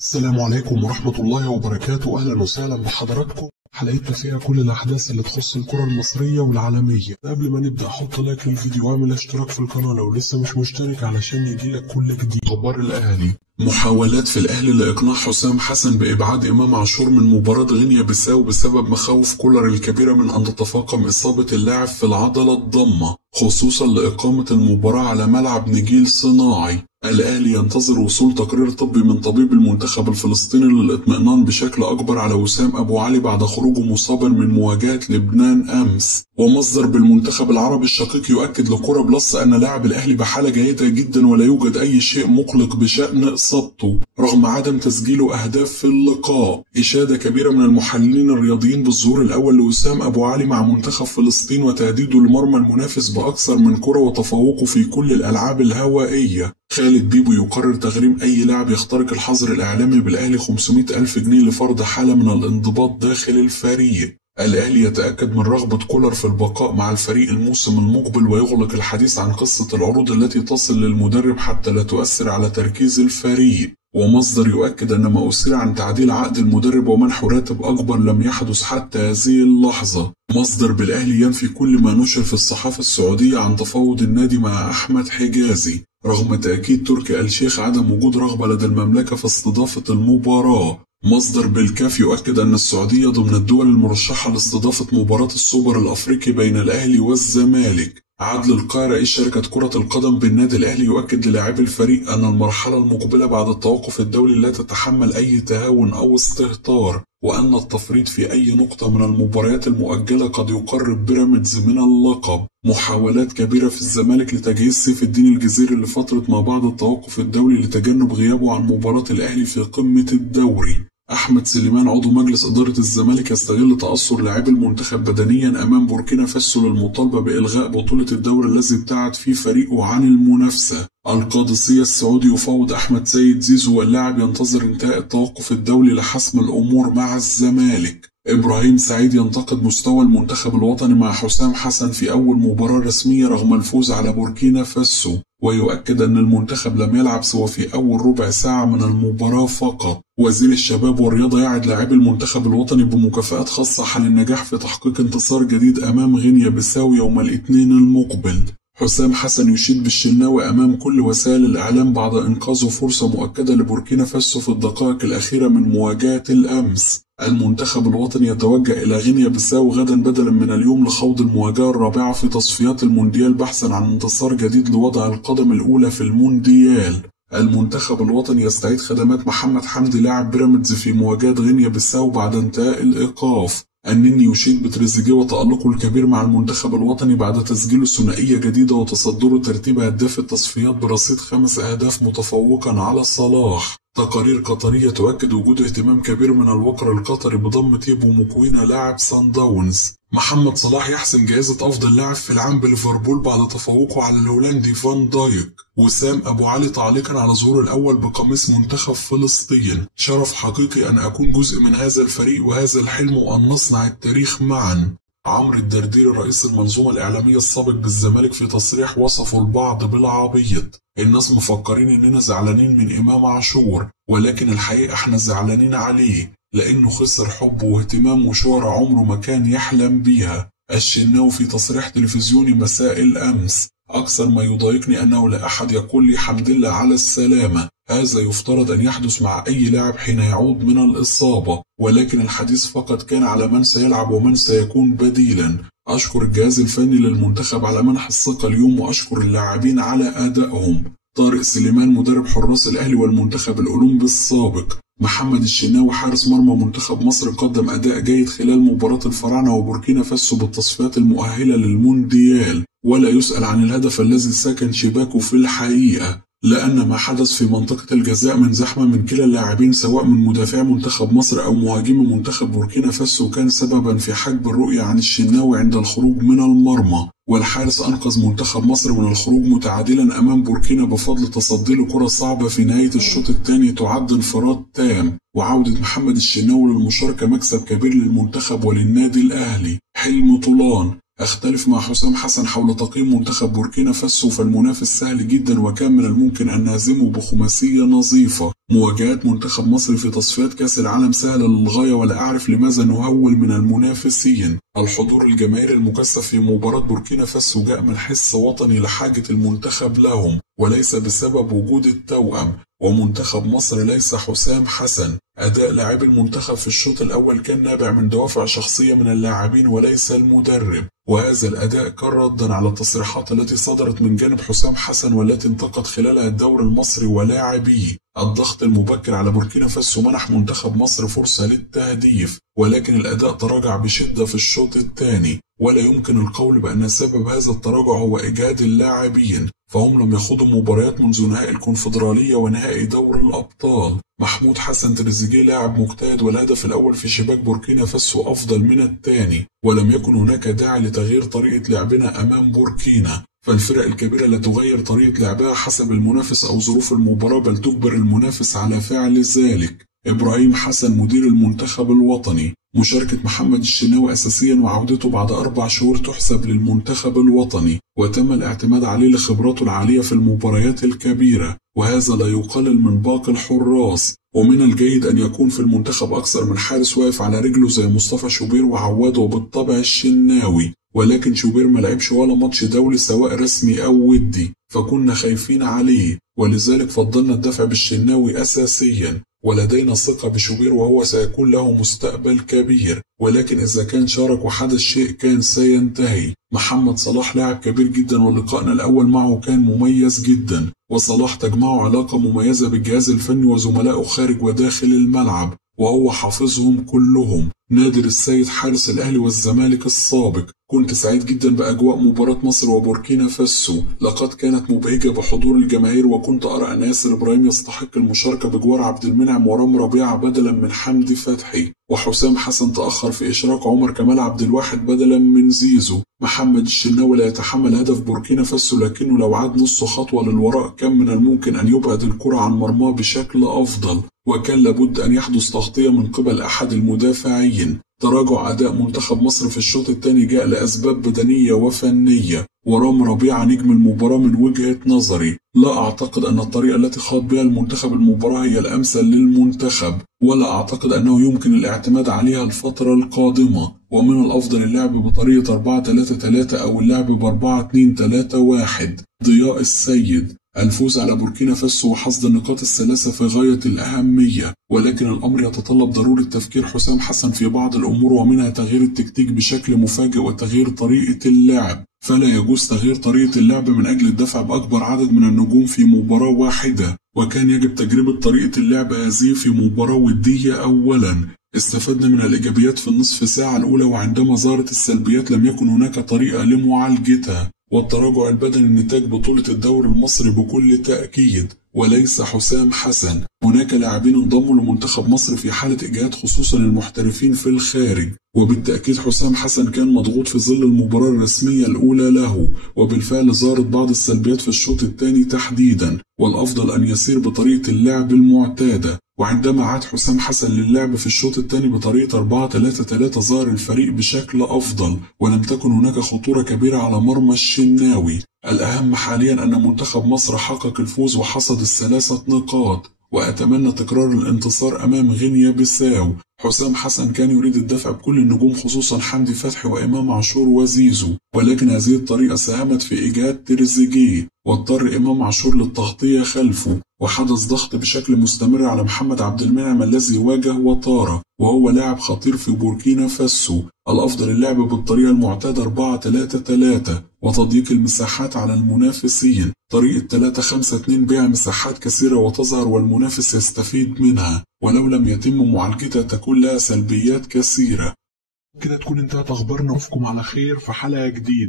السلام عليكم ورحمة الله وبركاته. أهلا وسهلا بحضراتكم. حلقتنا فيها كل الأحداث اللي تخص الكرة المصرية والعالمية. قبل ما نبدأ حط لايك للفيديو واعمل اشتراك في القناة لو لسه مش مشترك علشان يجيلك كل جديد. أخبار الأهلي. محاولات في الأهلي لإقناع حسام حسن بإبعاد إمام عاشور من مباراة غينيا بيساو بسبب مخاوف كولر الكبيرة من أن تتفاقم إصابة اللاعب في العضلة الضمة، خصوصا لإقامة المباراة على ملعب نجيل صناعي. الأهلي ينتظر وصول تقرير طبي من طبيب المنتخب الفلسطيني للإطمئنان بشكل أكبر على وسام أبو علي بعد خروجه مصابا من مواجهة لبنان أمس. ومصدر بالمنتخب العربي الشقيق يؤكد لكورة بلس أن لاعب الأهلي بحالة جيدة جدا ولا يوجد أي شيء مقلق بشأن إصابته رغم عدم تسجيله أهداف في اللقاء. إشادة كبيرة من المحللين الرياضيين بالظهور الأول لوسام أبو علي مع منتخب فلسطين وتهديده لمرمى المنافس بأكثر من كرة وتفوقه في كل الألعاب الهوائية. خالد بيبو يقرر تغريم أي لاعب يخترق الحظر الإعلامي بالأهلي 500,000 جنيه لفرض حالة من الانضباط داخل الفريق. الأهلي يتأكد من رغبة كولر في البقاء مع الفريق الموسم المقبل ويغلق الحديث عن قصة العروض التي تصل للمدرب حتى لا تؤثر على تركيز الفريق. ومصدر يؤكد أن ما أثير عن تعديل عقد المدرب ومنح راتب أكبر لم يحدث حتى هذه اللحظة. مصدر بالأهلي ينفي كل ما نشر في الصحافة السعودية عن تفاوض النادي مع أحمد حجازي رغم تأكيد تركي آل الشيخ عدم وجود رغبة لدى المملكة في استضافة المباراة. مصدر بالكاف يؤكد أن السعودية ضمن الدول المرشحة لاستضافة مباراة السوبر الأفريقي بين الأهلي والزمالك. عدل القاهرة رئيس شركة كرة القدم بالنادي الأهلي يؤكد للاعبي الفريق أن المرحلة المقبلة بعد التوقف الدولي لا تتحمل أي تهاون أو استهتار، وأن التفريط في أي نقطة من المباريات المؤجلة قد يقرب بيراميدز من اللقب. محاولات كبيرة في الزمالك لتجهيز سيف الدين الجزيري لفترة ما بعد التوقف الدولي لتجنب غيابه عن مباراة الأهلي في قمة الدوري. أحمد سليمان عضو مجلس إدارة الزمالك يستغل تأثر لاعبي المنتخب بدنيا أمام بوركينا فاسو للمطالبة بإلغاء بطولة الدوري الذي ابتعد فيه فريقه عن المنافسة. القادسية السعودي يفاوض أحمد سيد زيزو واللاعب ينتظر انتهاء التوقف الدولي لحسم الأمور مع الزمالك. إبراهيم سعيد ينتقد مستوى المنتخب الوطني مع حسام حسن في أول مباراة رسمية رغم الفوز على بوركينا فاسو، ويؤكد أن المنتخب لم يلعب سوى في أول ربع ساعة من المباراة فقط. وزير الشباب والرياضة يعد لاعبي المنتخب الوطني بمكافآت خاصة حال النجاح في تحقيق انتصار جديد أمام غينيا بيساو يوم الاثنين المقبل. حسام حسن يشيد بالشناوي أمام كل وسائل الإعلام بعد إنقاذه فرصة مؤكدة لبوركينا فاسو في الدقائق الأخيرة من مواجهة الأمس. المنتخب الوطني يتوجه إلى غينيا بيساو غدا بدلا من اليوم لخوض المواجهة الرابعة في تصفيات المونديال بحثا عن انتصار جديد لوضع القدم الأولى في المونديال. المنتخب الوطني يستعيد خدمات محمد حمدي لاعب بيراميدز في مواجهة غينيا بيساو بعد انتهاء الإيقاف. النني يشيد بتريزيجيه وتألقه الكبير مع المنتخب الوطني بعد تسجيله ثنائية جديدة وتصدره ترتيب هداف التصفيات برصيد 5 أهداف متفوقا على صلاح. تقارير قطرية تؤكد وجود اهتمام كبير من الوقر القطري بضم تيبو مكوينة لاعب سان داونز. محمد صلاح يحسم جائزة أفضل لاعب في العام بليفربول بعد تفوقه على الهولندي فان دايك. وسام أبو علي تعليقا على ظهور الأول بقميص منتخب فلسطين: شرف حقيقي أن أكون جزء من هذا الفريق وهذا الحلم وأن نصنع التاريخ معا. عمرو الدرديري رئيس المنظومة الإعلامية السابق بالزمالك في تصريح وصفه البعض بالعبيط: الناس مفكرين إننا زعلانين من إمام عاشور، ولكن الحقيقة احنا زعلانين عليه لأنه خسر حب واهتمام وشهرة عمره ما كان يحلم بيها. الشناوي في تصريح تلفزيوني مساء الأمس: أكثر ما يضايقني أنه لا أحد يقول لي حمد لله على السلامة، هذا يفترض أن يحدث مع أي لاعب حين يعود من الإصابة، ولكن الحديث فقط كان على من سيلعب ومن سيكون بديلا. أشكر الجهاز الفني للمنتخب على منح الثقة اليوم وأشكر اللاعبين على أدائهم. طارق سليمان مدرب حراس الأهلي والمنتخب الأولمبي السابق. محمد الشناوي حارس مرمى منتخب مصر قدم أداء جيد خلال مباراة الفراعنة وبوركينا فاسو بالتصفيات المؤهلة للمونديال، ولا يسأل عن الهدف الذي سكن شباكه في الحقيقة، لأن ما حدث في منطقة الجزاء من زحمة من كلا اللاعبين سواء من مدافع منتخب مصر أو مهاجم منتخب بوركينا فاسو كان سببا في حجب الرؤية عن الشناوي عند الخروج من المرمى. والحارس أنقذ منتخب مصر من الخروج متعادلا أمام بوركينا بفضل تصدي له كرة صعبة في نهاية الشوط الثاني تعد انفراد تام. وعودة محمد الشناوي للمشاركة مكسب كبير للمنتخب وللنادي الأهلي. حلم طولان: أختلف مع حسام حسن حول تقييم منتخب بوركينا فاسو، فالمنافس سهل جدا وكان من الممكن أن نهزمه بخماسية نظيفة. مواجهات منتخب مصر في تصفيات كأس العالم سهلة للغاية، ولا أعرف لماذا نهول من المنافسين. الحضور الجماهيري المكثف في مباراة بوركينا فاسو جاء من حس وطني لحاجة المنتخب لهم، وليس بسبب وجود التوأم. ومنتخب مصر ليس حسام حسن. أداء لاعبي المنتخب في الشوط الأول كان نابع من دوافع شخصية من اللاعبين وليس المدرب، وهذا الأداء كان ردا على التصريحات التي صدرت من جانب حسام حسن والتي انتقد خلالها الدوري المصري ولاعبيه. الضغط المبكر على بوركينا فاسو منح منتخب مصر فرصة للتهديف، ولكن الأداء تراجع بشدة في الشوط الثاني، ولا يمكن القول بأن سبب هذا التراجع هو إجهاد اللاعبين، فهم لم يخوضوا مباريات منذ نهائي الكونفدرالية ونهائي دوري الأبطال. محمود حسن تريزيجيه لاعب مجتهد، والهدف الأول في شباك بوركينا فاسو أفضل من الثاني، ولم يكن هناك داعي لتغيير طريقة لعبنا أمام بوركينا. فالفرق الكبيرة لا تغير طريقة لعبها حسب المنافس أو ظروف المباراة، بل تجبر المنافس على فعل ذلك. إبراهيم حسن مدير المنتخب الوطني. مشاركة محمد الشناوي أساسيا وعودته بعد 4 شهور تحسب للمنتخب الوطني، وتم الاعتماد عليه لخبراته العالية في المباريات الكبيرة، وهذا لا يقلل من باقي الحراس. ومن الجيد أن يكون في المنتخب أكثر من حارس واقف على رجله زي مصطفى شوبير وعواد وبالطبع الشناوي، ولكن شوبير ما لعبش ولا ماتش دولي سواء رسمي أو ودي، فكنا خايفين عليه، ولذلك فضلنا الدفع بالشناوي أساسيا. ولدينا ثقة بشوبير وهو سيكون له مستقبل كبير، ولكن إذا كان شارك وحدث شيء كان سينتهي. محمد صلاح لاعب كبير جدا، ولقائنا الأول معه كان مميز جدا، وصلاح تجمعه علاقة مميزة بالجهاز الفني وزملائه خارج وداخل الملعب، وهو حافظهم كلهم. نادر السيد حارس الأهلي والزمالك السابق. كنت سعيد جدا بأجواء مباراة مصر وبوركينا فاسو، لقد كانت مبهجة بحضور الجماهير، وكنت أرى أن ياسر إبراهيم يستحق المشاركة بجوار عبد المنعم ورام ربيعة بدلا من حمدي فتحي، وحسام حسن تأخر في إشراك عمر كمال عبد الواحد بدلا من زيزو. محمد الشناوي لا يتحمل هدف بوركينا فاسو، لكنه لو عاد نص خطوة للوراء كان من الممكن أن يبعد الكرة عن مرماه بشكل أفضل، وكان لابد أن يحدث تغطية من قبل أحد المدافعين. تراجع أداء منتخب مصر في الشوط الثاني جاء لأسباب بدنية وفنية، ورام ربيعة نجم المباراة من وجهة نظري. لا أعتقد أن الطريقة التي خاض بها المنتخب المباراة هي الأمثل للمنتخب، ولا أعتقد أنه يمكن الاعتماد عليها الفترة القادمة، ومن الأفضل اللعب بطريقة 4-3-3 أو اللعب ب4-2-3-1. ضياء السيد. الفوز على بوركينا فاسو وحصد النقاط الثلاثة في غاية الأهمية، ولكن الأمر يتطلب ضرورة تفكير حسام حسن في بعض الأمور، ومنها تغيير التكتيك بشكل مفاجئ وتغيير طريقة اللعب. فلا يجوز تغيير طريقة اللعب من أجل الدفع بأكبر عدد من النجوم في مباراة واحدة، وكان يجب تجربة طريقة اللعب هذه في مباراة ودية أولا. استفدنا من الإيجابيات في النصف ساعة الأولى، وعندما ظهرت السلبيات لم يكن هناك طريقة لمعالجتها. والتراجع البدني نتاج بطولة الدوري المصري بكل تأكيد، وليس حسام حسن. هناك لاعبين انضموا لمنتخب مصر في حالة إجهاد، خصوصا المحترفين في الخارج، وبالتأكيد حسام حسن كان مضغوط في ظل المباراة الرسمية الأولى له، وبالفعل ظهرت بعض السلبيات في الشوط الثاني تحديدا، والأفضل أن يسير بطريقة اللعب المعتادة. وعندما عاد حسام حسن للعب في الشوط الثاني بطريقة 4-3-3 ظهر الفريق بشكل أفضل، ولم تكن هناك خطورة كبيرة على مرمى الشناوي. الأهم حاليا أن منتخب مصر حقق الفوز وحصد ال3 نقاط، وأتمنى تكرار الانتصار أمام غينيا بيساو. حسام حسن كان يريد الدفع بكل النجوم، خصوصا حمدي فتحي وإمام عاشور وزيزو، ولكن هذه الطريقة ساهمت في إيجاد تريزيجيه، واضطر إمام عاشور للتغطية خلفه، وحدث ضغط بشكل مستمر على محمد عبد المنعم الذي واجه وطار، وهو لاعب خطير في بوركينا فاسو. الأفضل اللعب بالطريقة المعتادة 4-3-3 وتضييق المساحات على المنافسين. طريقة 3-5-2 بها مساحات كثيرة وتظهر والمنافس يستفيد منها، ولو لم يتم معالجتها تكون لها سلبيات كثيرة. كده تكون انتهت أخبارنا، وأشوفكم على خير في حلقة جديدة.